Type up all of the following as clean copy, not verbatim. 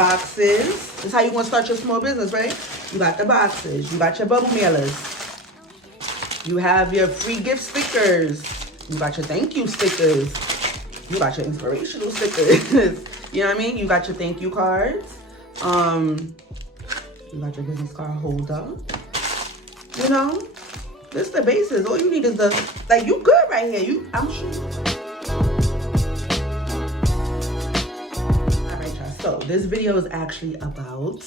boxes. This is how you want to start your small business, right? You got the boxes. You got your bubble mailers. You have your free gift stickers. You got your thank you stickers. You got your inspirational stickers. You know what I mean? You got your thank you cards. You got your business card holder. You know, this is the basis. All you need is the, like, you good right here. I'm sure. All right, y'all. So this video is actually about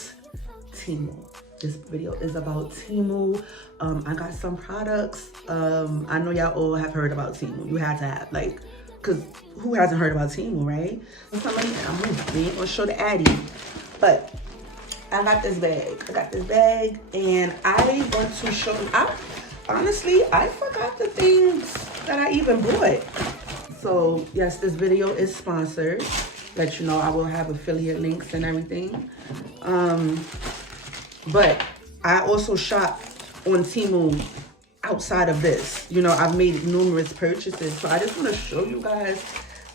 temu. This video is about temu. I got some products. I know y'all all have heard about temu. You had to have, like, because who hasn't heard about temu, right? Somebody, we ain't gonna show the addy, but I got this bag. And I want to show you. Honestly, I forgot the things that I even bought. So yes, this video is sponsored. Let you know, I will have affiliate links and everything. But I also shop on temu outside of this. You know, I've made numerous purchases. So I just want to show you guys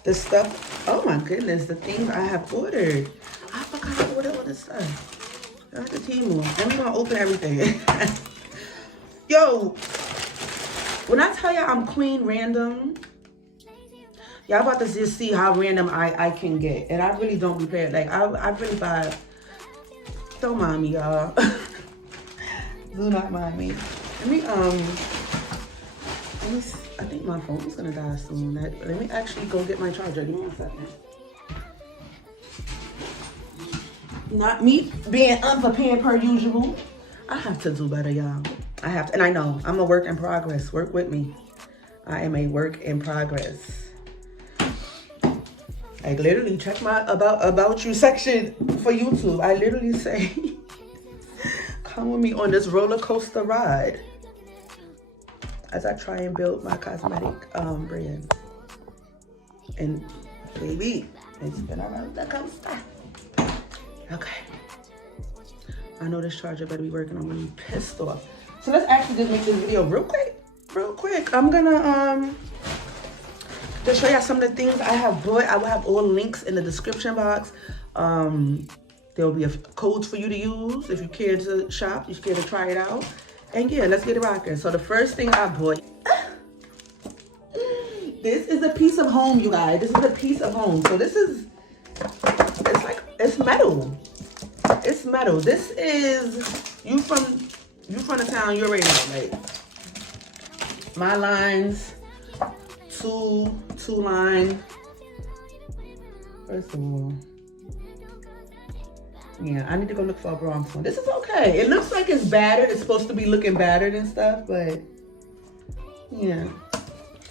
the stuff. Oh my goodness, the things I have ordered. I forgot to order all this stuff. Got the temu. And we're going to open everything. Yo, when I tell y'all I'm queen random, y'all about to just see how random I can get. And I really don't prepare. Like, I really buy. Don't mind me, y'all. Do not mind me. Let me see. I think my phone is gonna die soon. Let me actually go get my charger. Give me 1 second. Not me being unprepared per usual. I have to do better, y'all. I have to, and I know I'm a work in progress. Work with me. I am a work in progress. I literally check my about you section for YouTube. I literally say, come with me on this roller coaster ride as I try and build my cosmetic brand. And baby, it's been around the coaster. Okay. I know this charger better be working. I'm gonna be pissed off. So let's actually just make this video real quick. I'm gonna to show y'all some of the things I have bought. I will have all links in the description box. There will be codes for you to use if you care to shop, if you care to try it out. And yeah, let's get it rocking. So the first thing I bought, this is a piece of home, you guys. This is a piece of home. So this is, it's metal. It's metal. This is, you from the town, you already know, like, my lines, two line. First of all, yeah, I need to go look for a bronze one. This is okay. It looks like it's battered. It's supposed to be looking battered and stuff, but yeah,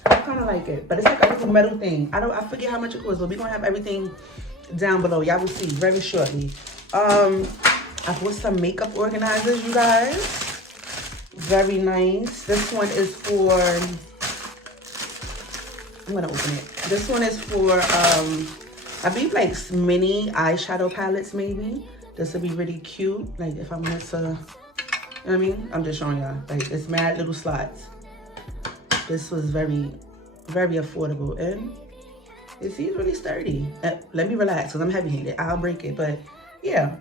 I kind of like it. But it's like a little metal thing. I forget how much it costs, but we're gonna have everything down below. Y'all will see very shortly. I bought some makeup organizers, you guys. Very nice. This one is for, I'm gonna open it. This one is for, I believe, like, mini eyeshadow palettes maybe. This would be really cute. Like, if I wanted to, you know what I mean? I'm just showing y'all. Like, it's mad little slots. This was very, very affordable. And it seems really sturdy. Let me relax, because I'm heavy-handed. I'll break it. But yeah,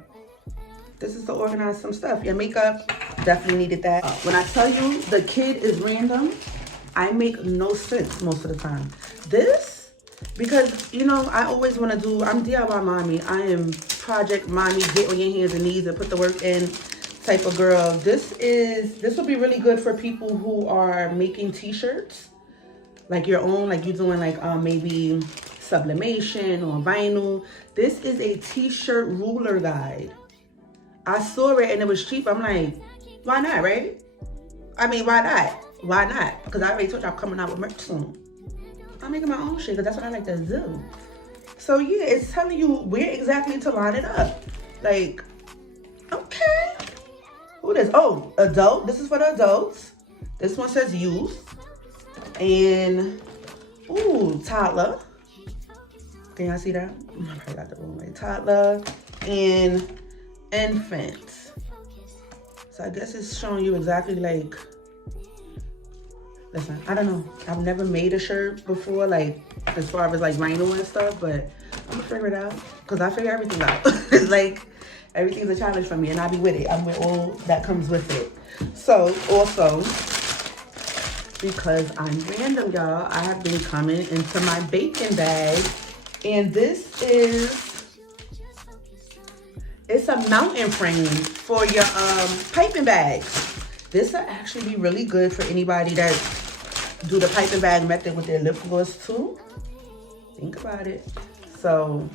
this is to organize some stuff. Your makeup, definitely needed that. When I tell you the kid is random, I make no sense most of the time. This, because, you know, I always want to do, I'm DIY mommy. I am project mommy, get on your hands and knees and put the work in type of girl. This would be really good for people who are making t-shirts, like your own, like you're doing like maybe sublimation or vinyl. This is a t-shirt ruler guide. I saw it and it was cheap. I'm like, why not, right? I mean, why not? Why not? Because I already told you I'm coming out with merch soon. I'm making my own shit because that's what I like to do. So yeah, it's telling you where exactly to line it up. Like, okay. Who this? Oh, adult. This is for the adults. This one says youth. And, ooh, toddler. Can y'all see that? I probably got the wrong way. Toddler and infant. So I guess it's showing you exactly like, listen, I don't know. I've never made a shirt before, like as far as like vinyl and stuff, but I'm gonna figure it out. Because I figure everything out. It's like, everything's a challenge for me, and I be with it. I'm with all that comes with it. So, also, because I'm random, y'all, I have been coming into my baking bag. And this is, it's a mountain frame for your piping bags. This will actually be really good for anybody that do the piping bag method with their lip gloss too. Think about it. So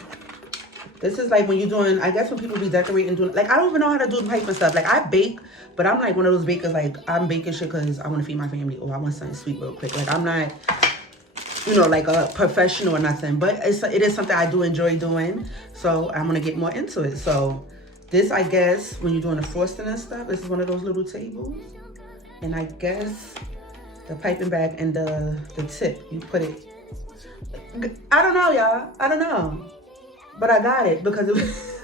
this is like when you're doing, I guess when people be decorating, doing, like I don't even know how to do the piping stuff. Like I bake, but I'm like one of those bakers, like I'm baking shit because I want to feed my family or I want something sweet real quick. Like I'm not, you know, like a professional or nothing, but it is something I do enjoy doing. So I'm gonna get more into it. So this, I guess, when you're doing the frosting and stuff, this is one of those little tables. And I guess the piping bag and the tip, you put it, I don't know, y'all. I don't know. But I got it because it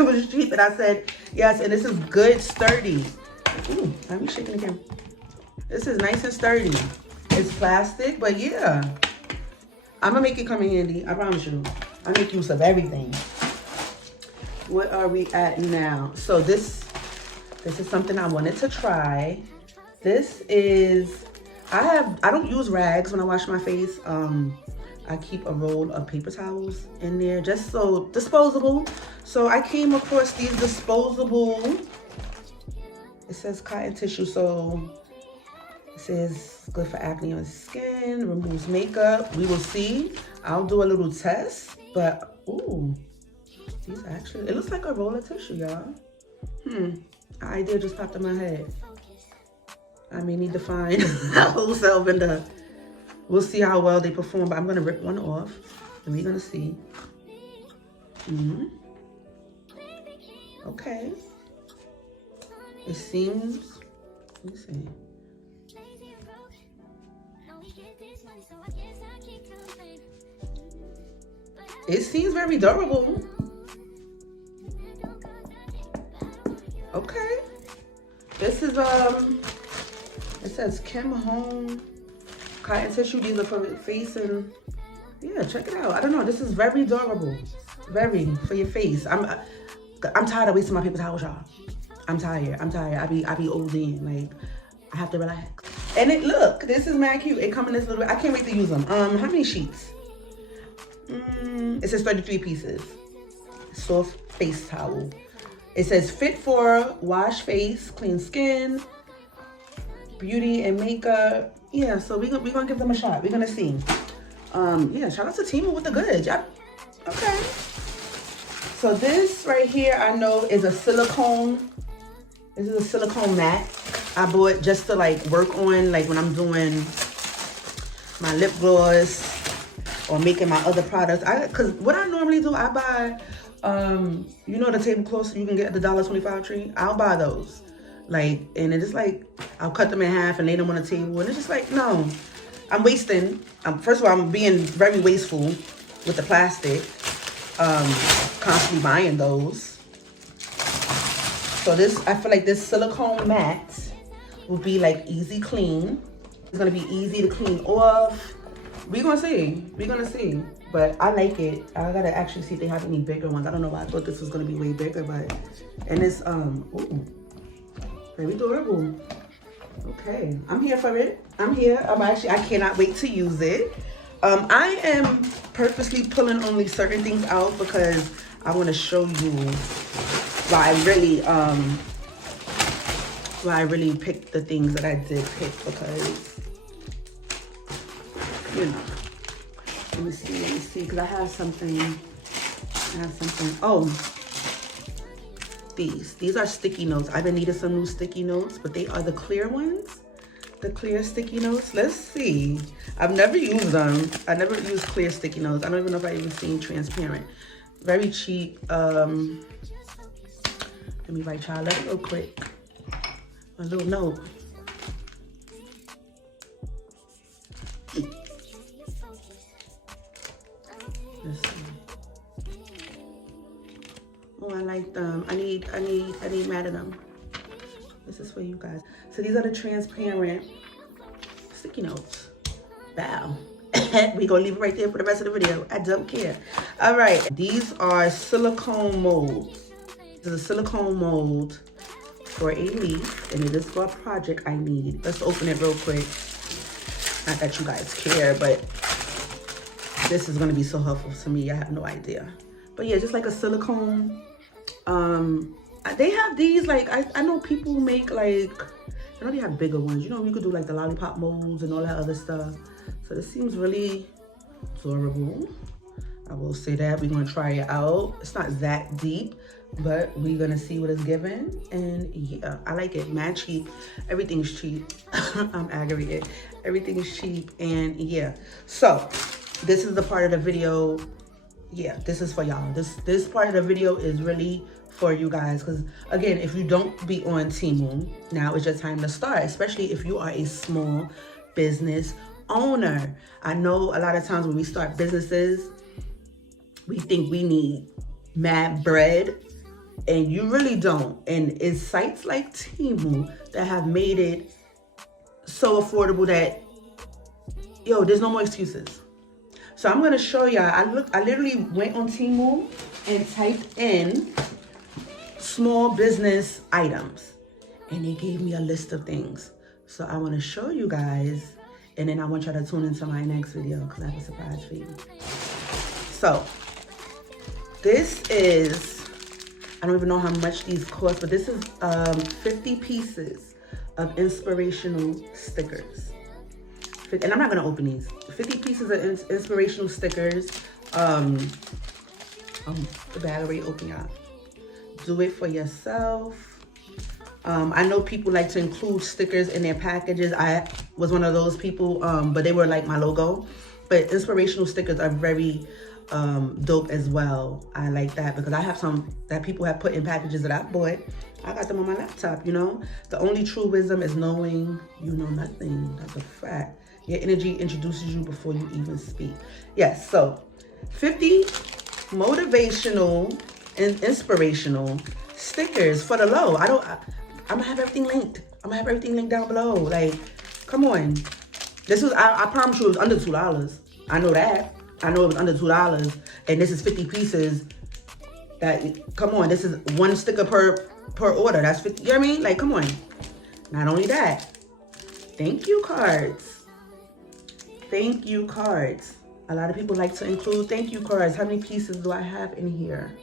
was cheap. And I said, yes, and this is good, sturdy. Ooh, let me shake it again. This is nice and sturdy. It's plastic, but yeah. I'm gonna make it come in handy, I promise you. I make use of everything. What are we at now? So this is something I wanted to try. This is, I don't use rags when I wash my face. I keep a roll of paper towels in there, just so disposable. So I came across these disposable, it says cotton tissue. So it says good for acne on skin, removes makeup. We will see. I'll do a little test, but ooh, these actually, it looks like a roll of tissue, y'all. An idea just popped in my head. I may need to find a wholesale vendor. We'll see how well they perform, but I'm gonna rip one off and we're gonna see. Okay. It seems, let me see. It seems very durable. Okay. This is, it says Kim Home cotton tissue. These are for face and, yeah, check it out. I don't know. This is very durable. Very, for your face. I'm tired of wasting my paper towels, y'all. I'm tired. I be old in. Like, I have to relax. And it, look, this is mad cute. It come in this little, I can't wait to use them. How many sheets? It says 33 pieces. Soft face towel. It says fit for wash face, clean skin, beauty and makeup. Yeah, so we're gonna give them a shot. We're gonna see. Yeah, shout out to Temu with the goods. Yep. Okay. So this right here, I know is a silicone. This is a silicone mat I bought just to like work on, like when I'm doing my lip gloss or making my other products. Cause what I normally do, I buy, you know, the tablecloths you can get at the $1.25 tree. I'll buy those. Like, and it's like, I'll cut them in half and lay them on the table. And it's just like, no, I'm wasting. First of all, I'm being very wasteful with the plastic. Constantly buying those. So this, I feel like this silicone mat will be like easy clean. It's gonna be easy to clean off. We're gonna see. But I like it. I gotta actually see if they have any bigger ones. I don't know why I thought this was gonna be way bigger, but, and it's, ooh, very durable. Okay, I'm here for it. I'm here. I cannot wait to use it. I am purposely pulling only certain things out because I want to show you why I really picked the things that I did pick, because, you know, let me see, because I have something, oh, these are sticky notes. I've been needing some new sticky notes, but they are the clear ones. The clear sticky notes. Let's see. I've never used them. I never used clear sticky notes. I don't even know if I even seen transparent. Very cheap. Let me write y'all a real quick. A little note. Let's see. Oh, I like them. I need mad at them. This is for you guys. So these are the transparent sticky notes. Wow. We gonna leave it right there for the rest of the video. I don't care. All right, these are silicone molds. This is a silicone mold for a leaf, and it is for a project I need. Let's open it real quick. Not that you guys care, but this is gonna be so helpful to me. I have no idea. But yeah, just like a silicone. They have these, like, I know people who make, like, I know they have bigger ones. You know, you could do like the lollipop molds and all that other stuff. So this seems really adorable. I will say that. We're gonna try it out. It's not that deep, but we're gonna see what it's given. And yeah, I like it. Mad cheap. Everything's cheap. I'm aggravated. Everything's cheap. And yeah. So this is the part of the video. Yeah, this is for y'all. This part of the video is really for you guys, because again, if you don't be on Temu, now is your time to start, especially if you are a small business owner. I know a lot of times when we start businesses, we think we need mad bread, and you really don't. And it's sites like Temu that have made it so affordable that, yo, there's no more excuses. So I'm gonna show y'all. I literally went on Temu and typed in small business items, and they gave me a list of things. So I want to show you guys, and then I want y'all to tune into my next video because I have a surprise for you. So this is, I don't even know how much these cost, but this is 50 pieces of inspirational stickers. And I'm not gonna open these. 50 pieces of inspirational stickers. The bag already open, y'all. Do it for yourself. I know people like to include stickers in their packages. I was one of those people, but they were like my logo. But inspirational stickers are very dope as well. I like that because I have some that people have put in packages that I bought. I got them on my laptop, you know. The only true wisdom is knowing you know nothing. That's a fact. Your energy introduces you before you even speak. Yes, so 50 motivational and inspirational stickers for the low. I'm gonna have everything linked. I'm gonna have everything linked down below. Like, come on. This was, I promise you it was under $2. I know that. I know it was under $2. And this is 50 pieces. That, come on, this is one sticker per order. That's 50, you know what I mean? Like, come on. Not only that, thank you cards. Thank you cards. A lot of people like to include thank you cards. How many pieces do I have in here?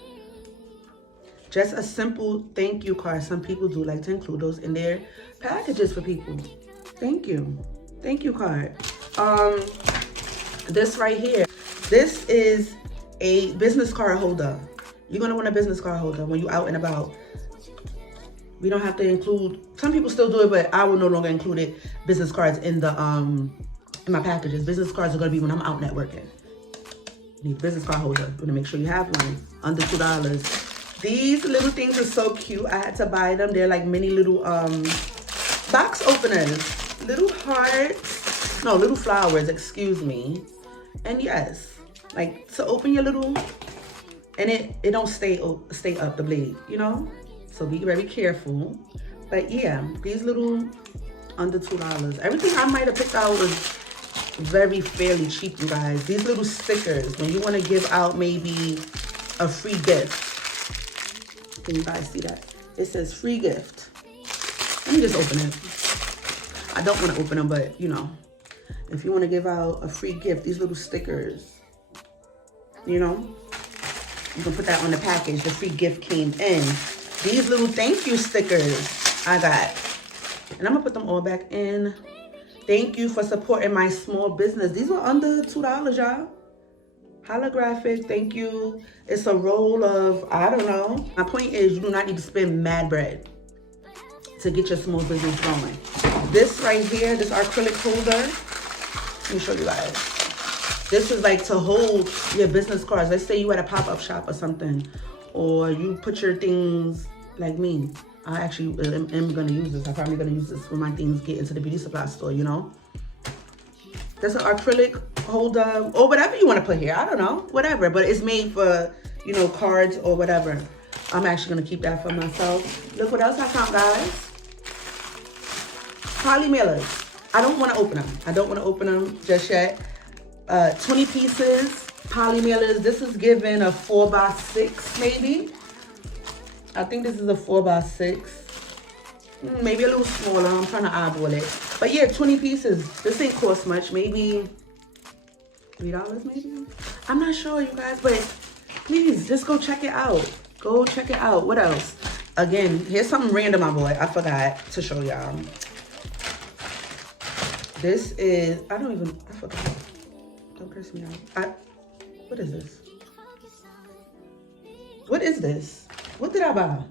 Just a simple thank you card. Some people do like to include those in their packages for people. Thank you. Thank you card. This right here. This is a business card holder. You're gonna want a business card holder when you're out and about. We don't have to include, some people still do it, but I will no longer include it, business cards in the in my packages. Business cards are gonna be when I'm out networking. You need a business card holder. You're gonna make sure you have one under $2. These little things are so cute. I had to buy them. They're like mini little box openers. Little hearts. No, little flowers, excuse me. And yes, like to open your little, and it don't stay up the blade, you know? So be very careful. But yeah, these little under $2. Everything I might have picked out was very fairly cheap, you guys. These little stickers, when you want to give out maybe a free gift. Can you guys see that? It says free gift. Let me just open it. I don't want to open them, but you know, if you want to give out a free gift, these little stickers, you know, you can put that on the package. The free gift came in. These little thank you stickers I got. And I'm gonna put them all back in. Thank you for supporting my small business. These were under $2, y'all. Holographic, thank you. It's a roll of, I don't know. My point is you do not need to spend mad bread to get your small business going. This right here, this acrylic holder, let me show you guys. This is like to hold your business cards. Let's say you at a pop-up shop or something, or you put your things like me. I actually am going to use this. I'm probably going to use this when my things get into the beauty supply store, you know. That's an acrylic holder or whatever you want to put here. I don't know, whatever. But it's made for, you know, cards or whatever. I'm actually going to keep that for myself. Look what else I found, guys. Poly mailers. I don't want to open them. I don't want to open them just yet. 20 pieces, poly mailers. This is given a 4x6 maybe. I think this is a 4x6. Maybe a little smaller. I'm trying to eyeball it. But yeah, 20 pieces. This ain't cost much. Maybe $3 maybe? I'm not sure, you guys, but please just go check it out. Go check it out. What else? Again, here's something random, my boy. I forgot to show y'all. This is, I forgot. Don't curse me out. What is this? What is this? What did I buy?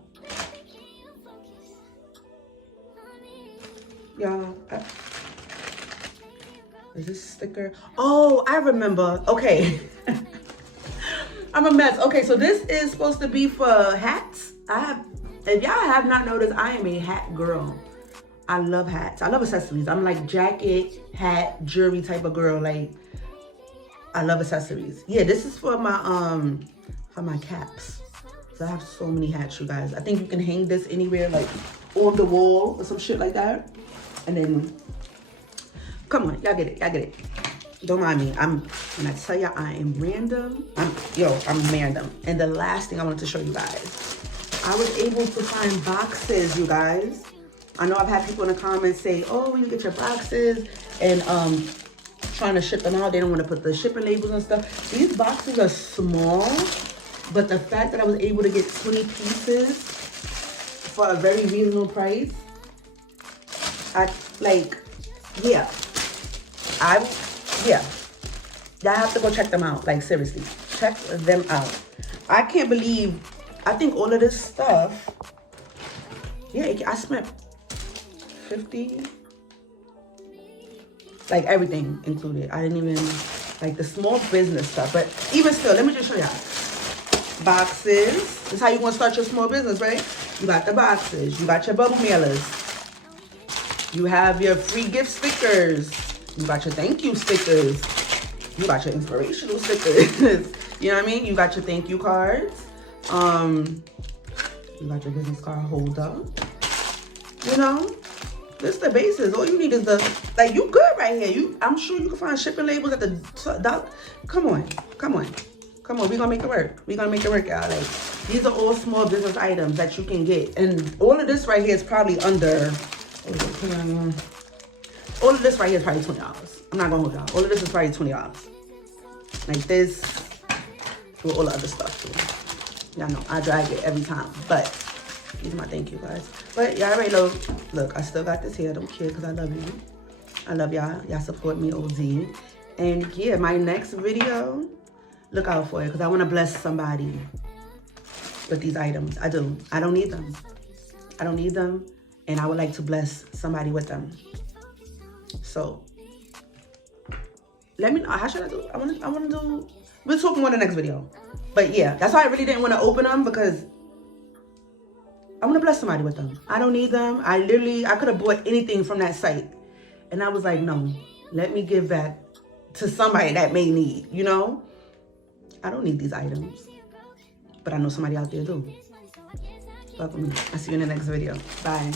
Y'all, is this a sticker? Oh, I remember. Okay. I'm a mess. Okay, so this is supposed to be for hats. If y'all have not noticed, I am a hat girl. I love hats. I love accessories. I'm like jacket, hat, jewelry type of girl. Like, I love accessories. Yeah, this is for my caps. So I have so many hats, you guys. I think you can hang this anywhere, like on the wall or some shit like that. And then, come on, y'all get it, y'all get it. Don't mind me. When I tell y'all I am random, I'm random. And the last thing I wanted to show you guys, I was able to find boxes, you guys. I know I've had people in the comments say, oh, you get your boxes and trying to ship them out. They don't want to put the shipping labels and stuff. These boxes are small, but the fact that I was able to get 20 pieces for a very reasonable price, y'all have to go check them out. Like, seriously, check them out. I can't believe, I think all of this stuff, yeah, I spent 50, like everything included. I didn't even, like the small business stuff, but even still, let me just show y'all. Boxes, this is how you want to start your small business, right? You got the boxes, you got your bubble mailers, you have your free gift stickers, you got your thank you stickers, you got your inspirational stickers, you know what I mean? You got your thank you cards, you got your business card holder, you know? This is the basis. All you need is like, you good right here. I'm sure you can find shipping labels at the, come on. We're gonna make it work. We're gonna make it work, y'all. Like, these are all small business items that you can get. And all of this right here is probably under, all of this right here is probably $20. I'm not gonna hold y'all. All of this is probably $20. Like this, with all the other stuff too. Y'all know, I drag it every time. But these are my thank you guys. But y'all already know, look, I still got this here. I don't care because I love you. I love y'all. Y'all support me, OZ. And yeah, my next video, look out for it because I want to bless somebody with these items. I do. I don't need them. I don't need them. And I would like to bless somebody with them. So let me know. How should I do? I want to do, we'll talk more in the next video. But yeah, that's why I really didn't want to open them, because I want to bless somebody with them. I don't need them. I could have bought anything from that site. And I was like, no, let me give that to somebody that may need, you know? I don't need these items. But I know somebody out there do. Fuck with me. I'll see you in the next video. Bye.